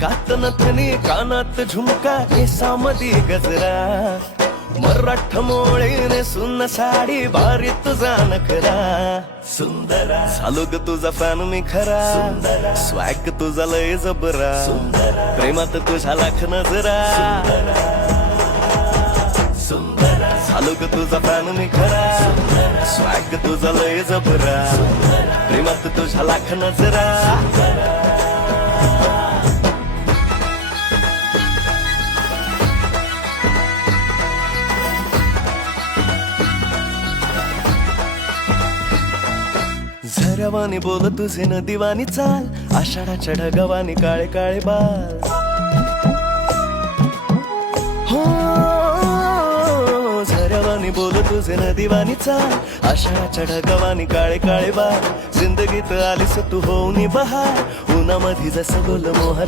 नाकात नथनी कानात झुमका केसामधी गजरा मराठ मोळीने सुन्न साडी भारी तुझा नखरा सुंदरा झालो ग तुझा फॅन मी खरा स्वॅग तुझा लय जबरा प्रेमात तुझा लाख नजरा झालो ग तुझा फॅन मी खरा स्वॅग तुझा लय जबरा प्रेमात तुझा लाख नजरा झऱ्यावानी बोल तुझे नदीवानी चाल आषाढाच्या ढगावानी काळे काळे बाल हो झऱ्यावानी बोल तुझे नदीवानी चाल आषाढाच्या ढगावानी काळे काळे बाल जिंदगीत आलीस तू होऊनी बहार उन्हामध्ये जसं बोल मोहर